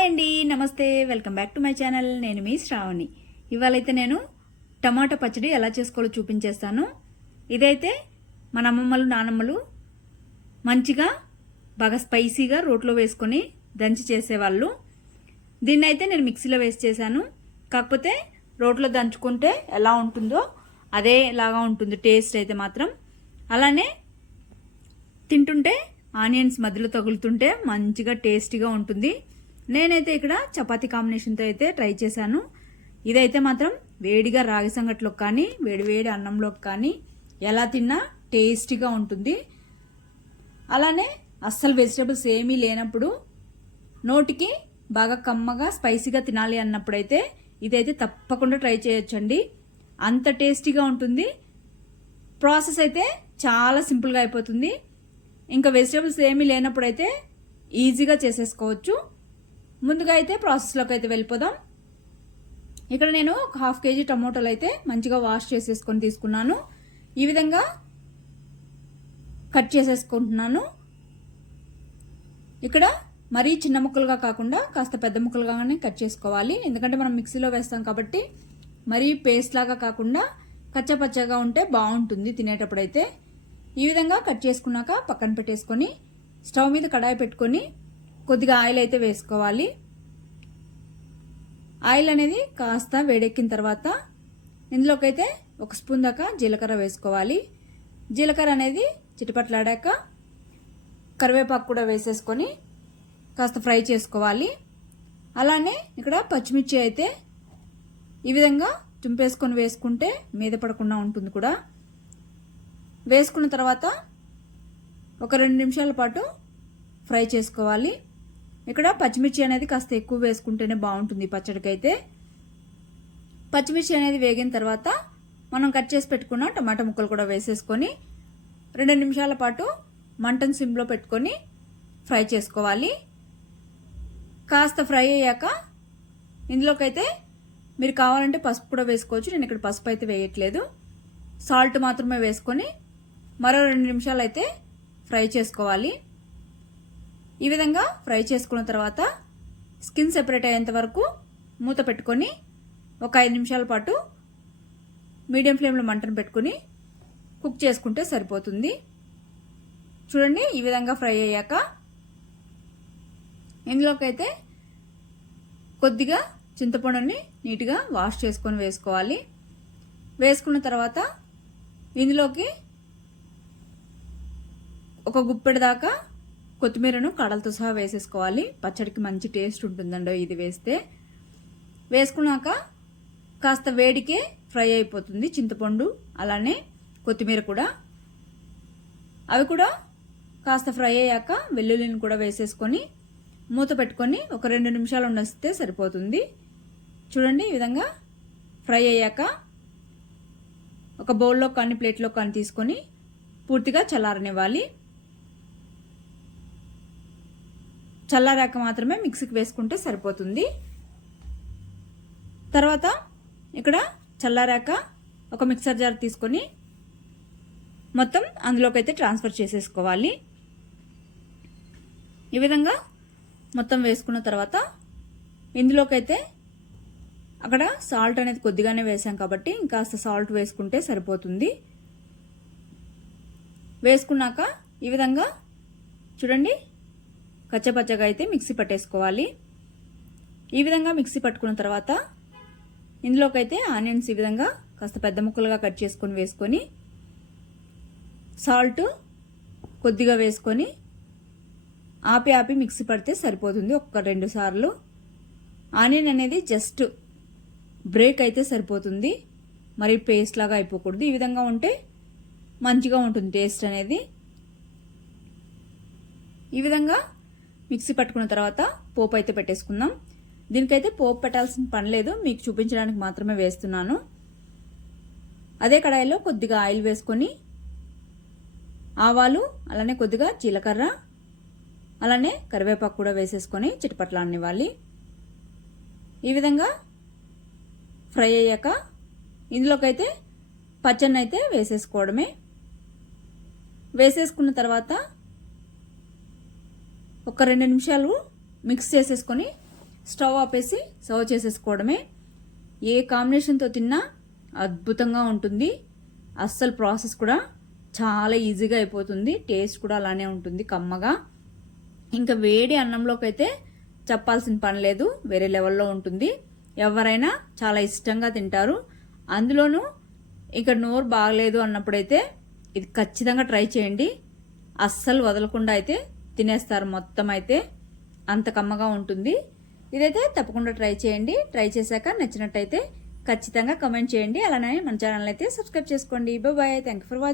Hi అండి నమస్తే welcome back to my channel. నేను మీ శ్రావణి. ఇవాళైతే నేను టమాటా పచ్చడి ఎలా చేసుకోవాలో చూపించేస్తాను. ఇదైతే మన అమ్మమ్మలు నానమ్మలు మంచిగా బాగా స్పైసీగా రోట్లో వేసుకొని దంచి చేసేవాళ్ళు. దీన్ని అయితే నేను మిక్సీలో వేసి చేశాను. కాకపోతే రోట్లో దంచుకుంటే ఎలా ఉంటుందో అదేలాగా ఉంటుంది టేస్ట్ అయితే మాత్రం. అలానే తింటుంటే ఆనియన్స్ మధ్యలో తగులుతుంటే మంచిగా టేస్టీగా ఉంటుంది. నేనైతే ఇక్కడ చపాతి కాంబినేషన్తో అయితే ట్రై చేశాను. ఇదైతే మాత్రం వేడిగా రాగి సంగట్లోకి కానీ వేడివేడి అన్నంలోకి కానీ ఎలా తిన్నా టేస్టీగా ఉంటుంది. అలానే అస్సలు వెజిటేబుల్స్ ఏమీ లేనప్పుడు నోటికి బాగా కమ్మగా స్పైసీగా తినాలి అన్నప్పుడైతే ఇదైతే తప్పకుండా ట్రై చేయొచ్చండి. అంత టేస్టీగా ఉంటుంది. ప్రాసెస్ అయితే చాలా సింపుల్గా అయిపోతుంది. ఇంకా వెజిటేబుల్స్ ఏమీ లేనప్పుడైతే ఈజీగా చేసేసుకోవచ్చు. ముందుగా అయితే ప్రాసెస్లోకి అయితే వెళ్ళిపోదాం. ఇక్కడ నేను ఒక హాఫ్ కేజీ టమోటాలు అయితే మంచిగా వాష్ చేసేసుకొని తీసుకున్నాను. ఈ విధంగా కట్ చేసేసుకుంటున్నాను. ఇక్కడ మరీ చిన్న ముక్కలుగా కాకుండా కాస్త పెద్ద ముక్కలుగానే కట్ చేసుకోవాలి. ఎందుకంటే మనం మిక్సీలో వేస్తాం కాబట్టి మరీ పేస్ట్ లాగా కాకుండా కచ్చపచ్చగా ఉంటే బాగుంటుంది తినేటప్పుడైతే. ఈ విధంగా కట్ చేసుకున్నాక పక్కన పెట్టేసుకొని స్టవ్ మీద కడాయి పెట్టుకొని కొద్దిగా ఆయిల్ అయితే వేసుకోవాలి. ఆయిల్ అనేది కాస్త వేడెక్కిన తర్వాత ఇందులోకైతే ఒక స్పూన్ దాకా జీలకర్ర వేసుకోవాలి. జీలకర్ర అనేది చిటిపట్లాడాక కరివేపాకు కూడా వేసేసుకొని కాస్త ఫ్రై చేసుకోవాలి. అలానే ఇక్కడ పచ్చిమిర్చి అయితే ఈ విధంగా తుంపేసుకొని వేసుకుంటే మీద పడకుండా ఉంటుంది కూడా. వేసుకున్న తర్వాత ఒక రెండు నిమిషాల పాటు ఫ్రై చేసుకోవాలి. ఇక్కడ పచ్చిమిర్చి అనేది కాస్త ఎక్కువ వేసుకుంటేనే బాగుంటుంది పచ్చడికైతే. పచ్చిమిర్చి అనేది వేగిన తర్వాత మనం కట్ చేసి పెట్టుకున్న టమాటా ముక్కలు కూడా వేసేసుకొని రెండు నిమిషాల పాటు మంటను సిమ్లో పెట్టుకొని ఫ్రై చేసుకోవాలి. కాస్త ఫ్రై అయ్యాక ఇందులోకైతే మీరు కావాలంటే పసుపు కూడా వేసుకోవచ్చు. నేను ఇక్కడ పసుపు అయితే వేయట్లేదు. సాల్ట్ మాత్రమే వేసుకొని మరో రెండు నిమిషాలు అయితే ఫ్రై చేసుకోవాలి. ఈ విధంగా ఫ్రై చేసుకున్న తర్వాత స్కిన్ సెపరేట్ అయ్యేంత వరకు మూత పెట్టుకొని ఒక ఐదు నిమిషాల పాటు మీడియం ఫ్లేమ్లో మంటను పెట్టుకొని కుక్ చేసుకుంటే సరిపోతుంది. చూడండి ఈ విధంగా ఫ్రై అయ్యాక ఇందులోకైతే కొద్దిగా చింతపండుని నీట్గా వాష్ చేసుకొని వేసుకోవాలి. వేసుకున్న తర్వాత ఇందులోకి ఒక గుప్పెడు దాకా కొత్తిమీరను కడలతో సహా వేసేసుకోవాలి. పచ్చడికి మంచి టేస్ట్ ఉంటుందండో ఇది వేస్తే. వేసుకున్నాక కాస్త వేడికే ఫ్రై అయిపోతుంది చింతపండు అలానే కొత్తిమీర కూడా. అవి కూడా కాస్త ఫ్రై అయ్యాక వెల్లుల్లిని కూడా వేసేసుకొని మూత పెట్టుకొని ఒక రెండు నిమిషాలు ఉండస్తే సరిపోతుంది. చూడండి ఈ విధంగా ఫ్రై అయ్యాక ఒక బౌల్లో కానీ ప్లేట్లో కానీ తీసుకొని పూర్తిగా చల్లారనివ్వాలి. చల్లారాక మాత్రమే మిక్సీకి వేసుకుంటే సరిపోతుంది. తర్వాత ఇక్కడ చల్లారాక ఒక మిక్సర్ జార్ తీసుకొని మొత్తం అందులోకి అయితే ట్రాన్స్ఫర్ చేసేసుకోవాలి. ఈ విధంగా మొత్తం వేసుకున్న తర్వాత ఇందులోకైతే అక్కడ సాల్ట్ అనేది కొద్దిగానే వేసాం కాబట్టి ఇంకాస్త సాల్ట్ వేసుకుంటే సరిపోతుంది. వేసుకున్నాక ఈ విధంగా చూడండి కచ్చపచ్చగా అయితే మిక్సీ పట్టేసుకోవాలి. ఈ విధంగా మిక్సీ పట్టుకున్న తర్వాత ఇందులోకైతే ఆనియన్స్ ఈ విధంగా కాస్త పెద్ద ముక్కలుగా కట్ చేసుకొని వేసుకొని సాల్ట్ కొద్దిగా వేసుకొని ఆపి ఆపి మిక్సీ పడితే సరిపోతుంది. ఒక్క రెండు సార్లు ఆనియన్ అనేది జస్ట్ బ్రేక్ అయితే సరిపోతుంది. మరి పేస్ట్ లాగా అయిపోకూడదు. ఈ విధంగా ఉంటే మంచిగా ఉంటుంది టేస్ట్ అనేది. ఈ విధంగా మిక్సీ పట్టుకున్న తర్వాత పోపు అయితే పెట్టేసుకుందాం. దీనికైతే పోపు పెట్టాల్సిన పని లేదు. మీకు చూపించడానికి మాత్రమే వేస్తున్నాను. అదే కడాయిలో కొద్దిగా ఆయిల్ వేసుకొని ఆవాలు అలానే కొద్దిగా జీలకర్ర అలానే కరివేపాకు కూడా వేసేసుకొని చిటపట్లాడనివ్వాలి ఈ విధంగా ఫ్రై అయ్యాక ఇందులోకైతే పచ్చని అయితే వేసేసుకోవడమే. వేసేసుకున్న తర్వాత ఒక రెండు నిమిషాలు మిక్స్ చేసేసుకొని స్టవ్ ఆపేసి సర్వ్ చేసేసుకోవడమే. ఏ కాంబినేషన్తో తిన్నా అద్భుతంగా ఉంటుంది. అస్సలు ప్రాసెస్ కూడా చాలా ఈజీగా అయిపోతుంది. టేస్ట్ కూడా అలానే ఉంటుంది కమ్మగా. ఇంకా వేడి అన్నంలోకి అయితే చెప్పాల్సిన పని లేదు. వేరే లెవెల్లో ఉంటుంది. ఎవరైనా చాలా ఇష్టంగా తింటారు. అందులోనూ ఇక నోరు బాగలేదు అన్నప్పుడైతే ఇది ఖచ్చితంగా ట్రై చేయండి. అస్సలు వదలకుండా అయితే తినేస్తారు మొత్తం అయితే. అంత కమ్మగా ఉంటుంది. ఇదైతే తప్పకుండా ట్రై చేయండి. ట్రై చేశాక నచ్చినట్టయితే ఖచ్చితంగా కమెంట్ చేయండి. అలానే మన ఛానల్ అయితే సబ్స్క్రైబ్ చేసుకోండి. Bye thank for watching